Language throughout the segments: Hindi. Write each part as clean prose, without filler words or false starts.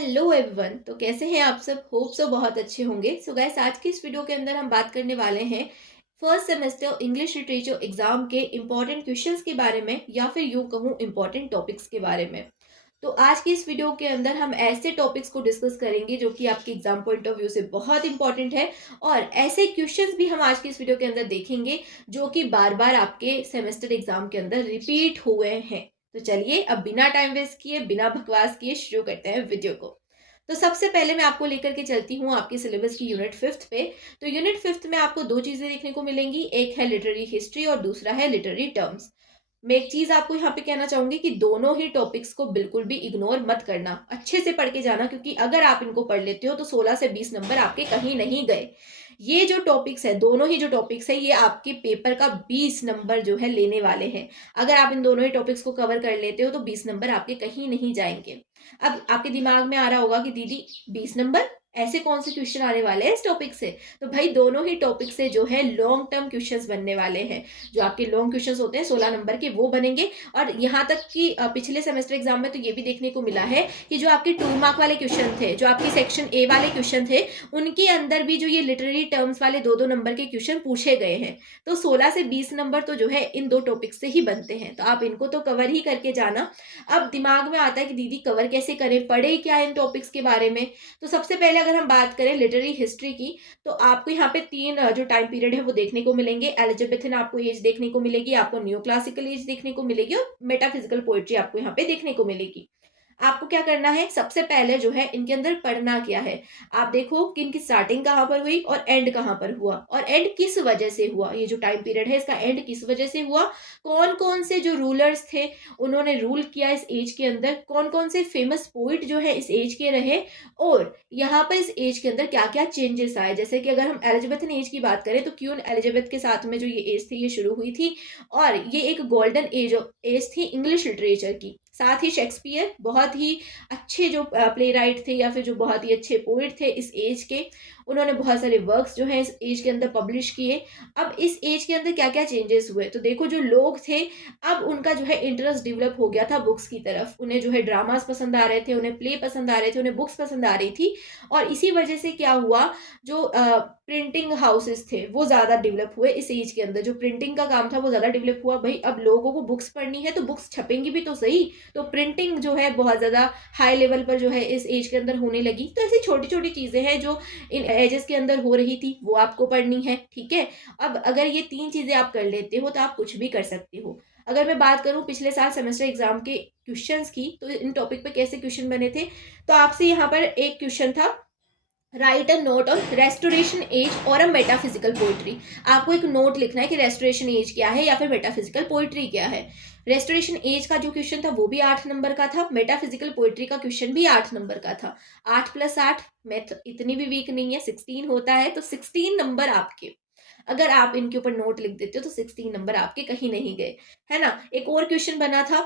Hello everyone. तो कैसे हैं आप सब? होप सो बहुत अच्छे होंगे। सो गाइस, आज की इस वीडियो के अंदर हम बात करने वाले हैं first semester English literature exam के इम्पॉर्टेंट क्वेश्चंस के बारे में, या फिर यूं कहूँ इम्पॉर्टेंट टॉपिक्स के बारे में। तो आज की इस वीडियो के अंदर हम ऐसे टॉपिक्स को डिस्कस करेंगे जो कि आपके एग्जाम पॉइंट ऑफ व्यू से बहुत इंपॉर्टेंट है, और ऐसे क्वेश्चंस भी हम आज की इस वीडियो के अंदर देखेंगे जो कि बार बार आपके सेमेस्टर एग्जाम के अंदर रिपीट हुए हैं। तो चलिए, अब बिना टाइम वेस्ट किए, बिना बकवास किए शुरू करते हैं वीडियो को। तो सबसे पहले मैं आपको लेकर के चलती हूँ आपके सिलेबस की यूनिट 5th पे। तो यूनिट 5th में आपको दो चीजें देखने को मिलेंगी, एक है लिटरेरी हिस्ट्री और दूसरा है लिटरेरी टर्म्स। मैं एक चीज आपको यहाँ पे कहना चाहूंगी कि दोनों ही टॉपिक्स को बिल्कुल भी इग्नोर मत करना, अच्छे से पढ़ के जाना, क्योंकि अगर आप इनको पढ़ लेते हो तो 16 से 20 नंबर आपके कहीं नहीं गए। ये जो टॉपिक्स है, दोनों ही जो टॉपिक्स है, ये आपके पेपर का 20 नंबर जो है लेने वाले हैं। अगर आप इन दोनों ही टॉपिक्स को कवर कर लेते हो तो 20 नंबर आपके कहीं नहीं जाएंगे। अब आपके दिमाग में आ रहा होगा कि दीदी 20 नंबर, ऐसे कौन से क्वेश्चन आने वाले हैं इस टॉपिक से? तो भाई, दोनों ही टॉपिक से जो है लॉन्ग टर्म क्वेश्चंस बनने वाले हैं। जो आपके लॉन्ग क्वेश्चंस होते हैं 16 नंबर के, वो बनेंगे। और यहाँ तक कि पिछले सेमेस्टर एग्जाम में तो ये भी देखने को मिला है कि जो आपके 2 मार्क वाले क्वेश्चन थे, जो आपके सेक्शन ए वाले क्वेश्चन थे, उनके अंदर भी जो ये लिटरेरी टर्म्स वाले 2-2 नंबर के क्वेश्चन पूछे गए हैं। तो 16 से 20 नंबर तो जो है इन दो टॉपिक से ही बनते हैं, तो आप इनको तो कवर ही करके जाना। अब दिमाग में आता है कि दीदी कवर कैसे करें, पढ़े क्या इन टॉपिक्स के बारे में? तो सबसे पहले अगर हम बात करें लिटरेरी हिस्ट्री की, तो आपको यहाँ पे 3 जो टाइम पीरियड है वो देखने को मिलेंगे। एलिजाबेथन आपको एज देखने को मिलेगी, आपको न्यू क्लासिकल एज देखने को मिलेगी, और मेटाफिजिकल पोएट्री आपको यहाँ पे देखने को मिलेगी। आपको क्या करना है, सबसे पहले जो है इनके अंदर पढ़ना क्या है। आप देखो कि इनकी स्टार्टिंग कहाँ पर हुई और एंड कहाँ पर हुआ, और एंड किस वजह से हुआ। ये जो टाइम पीरियड है इसका एंड किस वजह से हुआ, कौन कौन से जो रूलर्स थे उन्होंने रूल किया इस एज के अंदर, कौन कौन से फेमस पोइट जो है इस एज के रहे, और यहाँ पर इस एज के अंदर क्या क्या चेंजेस आए। जैसे कि अगर हम एलिजाबेथन एज की बात करें तो क्वीन एलिजाबेथ के साथ में जो ये एज थी ये शुरू हुई थी, और ये एक गोल्डन एज थी इंग्लिश लिटरेचर की। साथ ही शेक्सपियर बहुत ही अच्छे जो प्ले राइट थे, या फिर जो बहुत ही अच्छे पोइट थे इस एज के, उन्होंने बहुत सारे वर्क्स जो हैं इस एज के अंदर पब्लिश किए। अब इस एज के अंदर क्या क्या चेंजेस हुए, तो देखो जो लोग थे, अब उनका जो है इंटरेस्ट डेवलप हो गया था बुक्स की तरफ। उन्हें जो है ड्रामास पसंद आ रहे थे, उन्हें प्ले पसंद आ रहे थे, उन्हें बुक्स पसंद आ रही थी। और इसी वजह से क्या हुआ, जो प्रिंटिंग हाउसेस थे वो ज़्यादा डेवलप हुए इस एज के अंदर। जो प्रिंटिंग का काम था वो ज़्यादा डेवलप हुआ। भाई, अब लोगों को बुक्स पढ़नी है तो बुक्स छपेंगी भी तो सही। तो प्रिंटिंग जो है बहुत ज़्यादा हाई लेवल पर जो है इस एज के अंदर होने लगी। तो ऐसी छोटी छोटी चीज़ें हैं जो इन एजेस के अंदर हो रही थी, वो आपको पढ़नी है, ठीक है। अब अगर ये 3 चीज़ें आप कर लेते हो तो आप कुछ भी कर सकते हो। अगर मैं बात करूं पिछले साल सेमेस्टर एग्जाम के क्वेश्चंस की, तो इन टॉपिक पे कैसे क्वेश्चन बने थे, तो आपसे यहाँ पर एक क्वेश्चन था, right a note on restoration age और अ मेटाफिजिकल पोइट्री। आपको एक नोट लिखना है कि रेस्टोरेशन एज क्या है या फिर मेटाफिजिकल पोइट्री क्या है। रेस्टोरेशन एज का जो क्वेश्चन था वो भी 8 नंबर का था, मेटाफिजिकल पोइट्री का क्वेश्चन भी 8 नंबर का था। 8 + 8 मैथ इतनी भी वीक नहीं है, 16 होता है, तो 16 नंबर आपके। अगर आप इनके ऊपर नोट लिख देते हो तो 16 नंबर आपके कहीं नहीं गए, है ना। एक और क्वेश्चन बना था,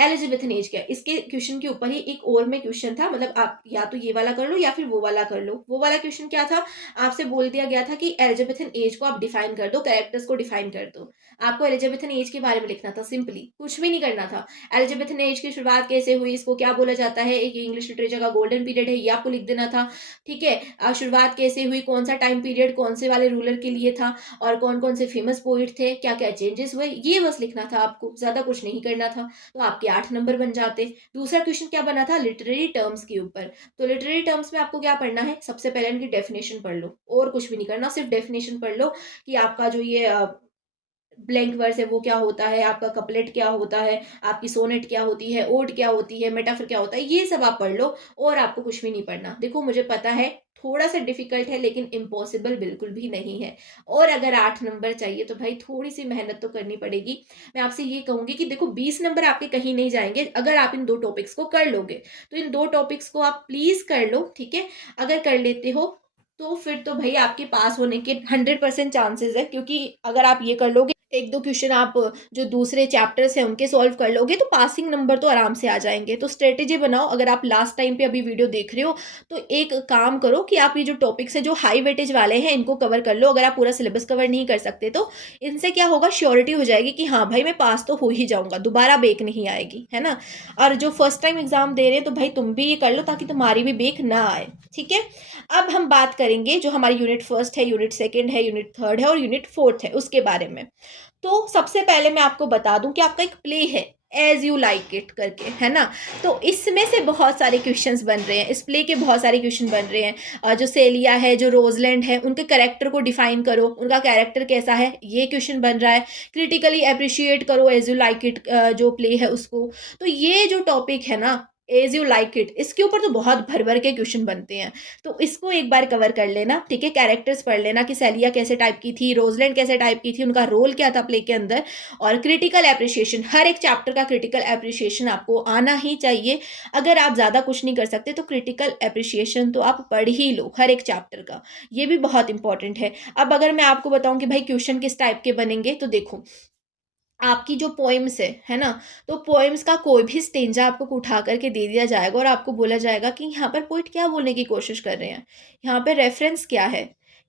एलिजाबेथन एज क्या, इसके क्वेश्चन के ऊपर ही एक और में क्वेश्चन था, मतलब आप या तो ये वाला कर लो या फिर वो वाला कर लो। वो वाला क्वेश्चन क्या था, आपसे बोल दिया गया था कि एलिजाबेथन एज को आप डिफाइन कर दो, कैरेक्टर्स को डिफाइन कर दो। आपको एलिजाबेथन एज के बारे में लिखना था, सिंपली कुछ भी नहीं करना था। एलिजाबेथन एज की शुरुआत कैसे हुई, इसको क्या बोला जाता है, एक इंग्लिश लिटरेचर का गोल्डन पीरियड है, ये आपको लिख देना था, ठीक है। शुरुआत कैसे हुई, कौन सा टाइम पीरियड कौन से वाले रूलर के लिए था, और कौन कौन से फेमस पोइट थे, क्या क्या चेंजेस हुए, ये बस लिखना था आपको, ज्यादा कुछ नहीं करना था। तो आपके 8 नंबर बन जाते। दूसरा क्वेश्चन क्या बना था, लिटरेरी टर्म्स के ऊपर। तो लिटरेरी टर्म्स में आपको क्या पढ़ना है, सबसे पहले इनकी डेफिनेशन पढ़ लो, और कुछ भी नहीं करना, सिर्फ डेफिनेशन पढ़ लो कि आपका जो ये ब्लैंक वर्स है वो क्या होता है, आपका कपलेट क्या होता है, आपकी सोनेट क्या होती है, ओड क्या होती है, मेटाफर क्या होता है, ये सब आप पढ़ लो, और आपको कुछ भी नहीं पढ़ना। देखो, मुझे पता है थोड़ा सा डिफिकल्ट है, लेकिन इम्पॉसिबल बिल्कुल भी नहीं है। और अगर 8 नंबर चाहिए तो भाई थोड़ी सी मेहनत तो करनी पड़ेगी। मैं आपसे ये कहूंगी कि देखो, 20 नंबर आपके कहीं नहीं जाएंगे अगर आप इन 2 टॉपिक्स को कर लोगे। तो इन 2 टॉपिक्स को आप प्लीज कर लो, ठीक है। अगर कर लेते हो तो फिर तो भाई आपके पास होने के 100% चांसेस है, क्योंकि अगर आप ये कर लोगे एक दो क्वेश्चन आप जो दूसरे चैप्टर्स हैं उनके सॉल्व कर लोगे तो पासिंग नंबर तो आराम से आ जाएंगे। तो स्ट्रेटेजी बनाओ। अगर आप लास्ट टाइम पे अभी वीडियो देख रहे हो तो एक काम करो कि आप ये जो टॉपिक्स हैं जो हाई वेटेज वाले हैं इनको कवर कर लो। अगर आप पूरा सिलेबस कवर नहीं कर सकते तो इनसे क्या होगा, श्योरिटी हो जाएगी कि हाँ भाई मैं पास तो हो ही जाऊंगा, दोबारा बेक नहीं आएगी, है ना। और जो फर्स्ट टाइम एग्जाम दे रहे हैं तो भाई तुम भी ये कर लो ताकि तुम्हारी भी बेक ना आए, ठीक है। अब हम बात करेंगे जो हमारी यूनिट फर्स्ट है, यूनिट सेकेंड है, यूनिट थर्ड है और यूनिट फोर्थ है उसके बारे में। तो सबसे पहले मैं आपको बता दूं कि आपका एक प्ले है एज यू लाइक इट करके, है ना। तो इसमें से बहुत सारे क्वेश्चंस बन रहे हैं, इस प्ले के बहुत सारे क्वेश्चन बन रहे हैं। जो सेलिया है, जो रोजलैंड है, उनके कैरेक्टर को डिफाइन करो, उनका कैरेक्टर कैसा है, ये क्वेश्चन बन रहा है। क्रिटिकली अप्रिशिएट करो एज यू लाइक इट जो प्ले है उसको। तो ये जो टॉपिक है ना, एज यू लाइक इट, इसके ऊपर तो बहुत भर भर के क्वेश्चन बनते हैं। तो इसको एक बार कवर कर लेना, ठीक है। कैरेक्टर्स पढ़ लेना कि सेलिया कैसे टाइप की थी, रोजलैंड कैसे टाइप की थी, उनका रोल क्या था प्ले के अंदर। और क्रिटिकल एप्रिसिएशन, हर एक चैप्टर का क्रिटिकल एप्रिसिएशन आपको आना ही चाहिए। अगर आप ज़्यादा कुछ नहीं कर सकते तो क्रिटिकल एप्रिसिएशन तो आप पढ़ ही लो हर एक चैप्टर का, ये भी बहुत इंपॉर्टेंट है। अब अगर मैं आपको बताऊं कि भाई क्वेश्चन किस टाइप के बनेंगे, तो देखो आपकी जो पोएम्स है ना, तो पोएम्स का कोई भी स्टेंजा आपको उठा करके दे दिया जाएगा और आपको बोला जाएगा कि यहाँ पर पोइट क्या बोलने की कोशिश कर रहे हैं, यहाँ पर रेफरेंस क्या है,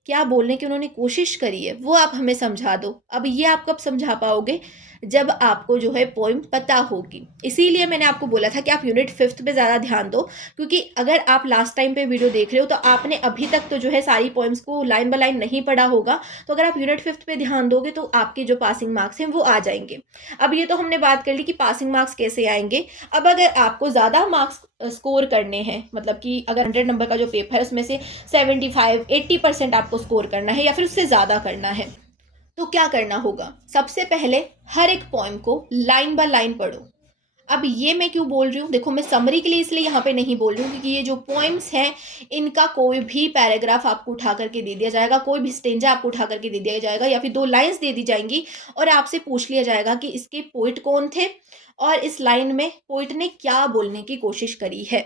क्या बोलने की उन्होंने कोशिश करी है, वो आप हमें समझा दो। अब ये आप कब समझा पाओगे, जब आपको जो है पोइम पता होगी। इसीलिए मैंने आपको बोला था कि आप यूनिट फिफ्थ पे ज़्यादा ध्यान दो, क्योंकि अगर आप लास्ट टाइम पे वीडियो देख रहे हो तो आपने अभी तक तो जो है सारी पोइम्स को लाइन बाय लाइन नहीं पढ़ा होगा। तो अगर आप यूनिट फिफ्थ पे ध्यान दोगे तो आपके जो पासिंग मार्क्स हैं वो आ जाएंगे। अब ये तो हमने बात कर ली कि पासिंग मार्क्स कैसे आएंगे। अब अगर आपको ज़्यादा मार्क्स स्कोर करने हैं, मतलब कि अगर 100 नंबर का जो पेपर है उसमें से 75-80% आपको स्कोर करना है या फिर उससे ज़्यादा करना है, तो क्या करना होगा, सबसे पहले हर एक पोइम को लाइन बाय लाइन पढ़ो। अब ये मैं क्यों बोल रही हूँ, देखो मैं समरी के लिए इसलिए यहाँ पे नहीं बोल रही हूँ क्योंकि ये जो पोएम्स हैं इनका कोई भी पैराग्राफ आपको उठा करके दे दिया जाएगा, कोई भी स्टेंजा आपको उठा करके दे दिया जाएगा या फिर दो लाइंस दे दी जाएंगी और आपसे पूछ लिया जाएगा कि इसके पोइट कौन थे और इस लाइन में पोइट ने क्या बोलने की कोशिश करी है।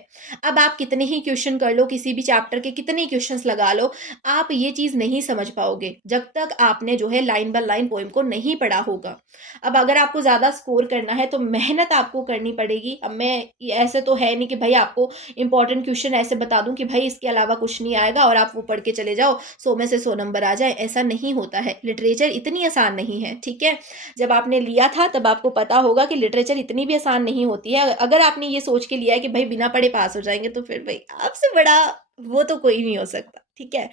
अब आप कितने ही क्वेश्चन कर लो, किसी भी चैप्टर के कितने क्वेश्चंस लगा लो, आप ये चीज़ नहीं समझ पाओगे जब तक आपने जो है लाइन बाय लाइन पोएम को नहीं पढ़ा होगा। अब अगर आपको ज़्यादा स्कोर करना है तो मेहनत आपको करनी पड़ेगी। अब मैं ऐसे तो है नहीं कि भाई आपको इंपॉर्टेंट क्वेश्चन ऐसे बता दूं कि भाई इसके अलावा कुछ नहीं आएगा और आप वो पढ़ के चले जाओ 100 में से 100 नंबर आ जाए, ऐसा नहीं होता है। लिटरेचर इतनी आसान नहीं है, ठीक है। जब आपने लिया था तब आपको पता होगा कि लिटरेचर इतनी भी आसान नहीं होती है। अगर आपने ये सोच के लिया है कि भाई बिना पढ़े पास हो जाएंगे तो फिर भाई आपसे बड़ा वो तो कोई नहीं हो सकता, ठीक है।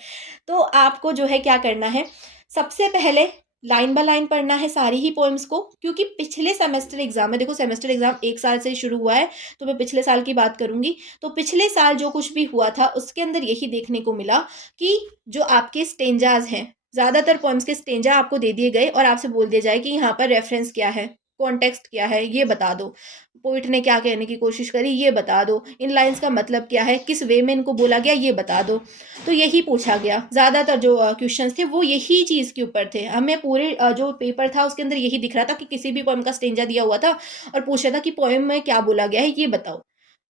तो आपको जो है क्या करना है, सबसे पहले लाइन बाय लाइन पढ़ना है सारी ही पोएम्स को, क्योंकि पिछले सेमेस्टर एग्जाम में, देखो सेमेस्टर एग्जाम एक साल से शुरू हुआ है तो मैं पिछले साल की बात करूंगी। तो पिछले साल जो कुछ भी हुआ था उसके अंदर यही देखने को मिला कि जो आपके स्टेंजाज हैं, ज़्यादातर पोएम्स के स्टेंजा आपको दे दिए गए और आपसे बोल दिया जाए कि यहाँ पर रेफरेंस क्या है, कॉन्टेक्स्ट क्या है, ये बता दो, पोइट ने क्या कहने की कोशिश करी ये बता दो, इन लाइंस का मतलब क्या है, किस वे में इनको बोला गया ये बता दो। तो यही पूछा गया, ज़्यादातर जो क्वेश्चंस थे वो यही चीज़ के ऊपर थे। हमें पूरे जो पेपर था उसके अंदर यही दिख रहा था कि किसी भी पोएम का स्टेंजा दिया हुआ था और पूछा था कि पोएम में क्या बोला गया है ये बताओ।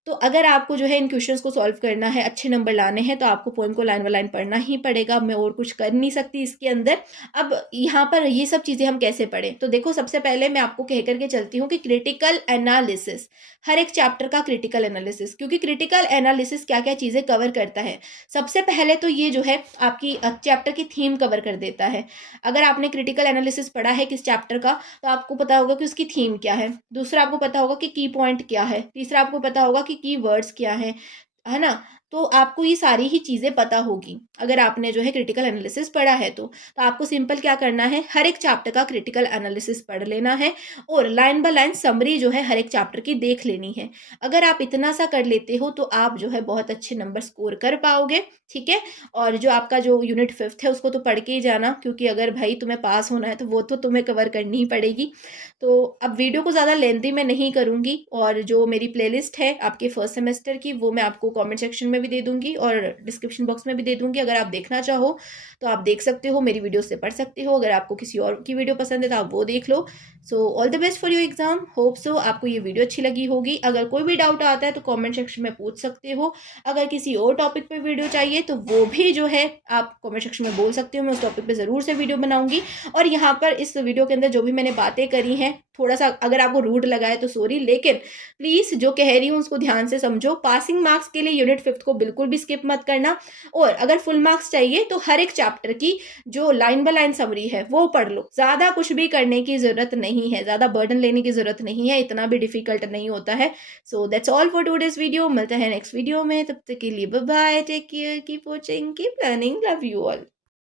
तो अगर आपको जो है इन क्वेश्चंस को सॉल्व करना है, अच्छे नंबर लाने हैं, तो आपको पोएम को लाइन बाय लाइन पढ़ना ही पड़ेगा। मैं और कुछ कर नहीं सकती इसके अंदर। अब यहाँ पर ये सब चीज़ें हम कैसे पढ़ें, तो देखो सबसे पहले मैं आपको कह करके चलती हूँ कि क्रिटिकल एनालिसिस, हर एक चैप्टर का क्रिटिकल एनालिसिस, क्योंकि क्रिटिकल एनालिसिस क्या क्या चीज़ें कवर करता है। सबसे पहले तो ये जो है आपकी चैप्टर की थीम कवर कर देता है। अगर आपने क्रिटिकल एनालिसिस पढ़ा है किस चैप्टर का तो आपको पता होगा कि उसकी थीम क्या है, दूसरा आपको पता होगा कि की पॉइंट क्या है, तीसरा आपको पता होगा कि कीवर्ड्स क्या है ना। तो आपको ये सारी ही चीज़ें पता होगी अगर आपने जो है क्रिटिकल एनालिसिस पढ़ा है तो आपको सिंपल क्या करना है, हर एक चैप्टर का क्रिटिकल एनालिसिस पढ़ लेना है और लाइन बाय लाइन समरी जो है हर एक चैप्टर की देख लेनी है। अगर आप इतना सा कर लेते हो तो आप जो है बहुत अच्छे नंबर स्कोर कर पाओगे, ठीक है। और जो आपका जो यूनिट फिफ्थ है उसको तो पढ़ के ही जाना, क्योंकि अगर भाई तुम्हें पास होना है तो वो तो तुम्हें कवर करनी ही पड़ेगी। तो अब वीडियो को ज़्यादा लेंथी मैं नहीं करूँगी और जो मेरी प्लेलिस्ट है आपके फर्स्ट सेमेस्टर की वो मैं आपको कमेंट सेक्शन में में भी दे दूँगी और डिस्क्रिप्शन बॉक्स में भी दे दूँगी। अगर आप देखना चाहो तो आप देख सकते हो, मेरी वीडियो से पढ़ सकते हो। अगर आपको किसी और की वीडियो पसंद है तो आप वो देख लो। So all the best for your exam. Hope so आपको ये वीडियो अच्छी लगी होगी। अगर कोई भी डाउट आता है तो कमेंट सेक्शन में पूछ सकते हो। अगर किसी और टॉपिक पे वीडियो चाहिए तो वो भी जो है आप कमेंट सेक्शन में बोल सकते हो। मैं उस टॉपिक पे ज़रूर से वीडियो बनाऊँगी। और यहाँ पर इस वीडियो के अंदर जो भी मैंने बातें करी हैं, थोड़ा-सा अगर आपको रूड लगा है तो सॉरी, लेकिन प्लीज़ जो कह रही हूँ उसको ध्यान से समझो। पासिंग मार्क्स के लिए यूनिट 5th को बिल्कुल भी स्किप मत करना, और अगर फुल मार्क्स चाहिए तो हर एक चैप्टर की जो लाइन बाय लाइन समरी है वो पढ़ लो। ज़्यादा कुछ भी करने की ज़रूरत नहीं है, ज़्यादा बर्डन लेने की ज़रूरत नहीं है, इतना भी डिफ़िकल्ट नहीं होता है। So that's all for today's video. मिलते हैं नेक्स्ट वीडियो में, तब तक के लिए bye bye, take care, keep watching, keep learning, love you all.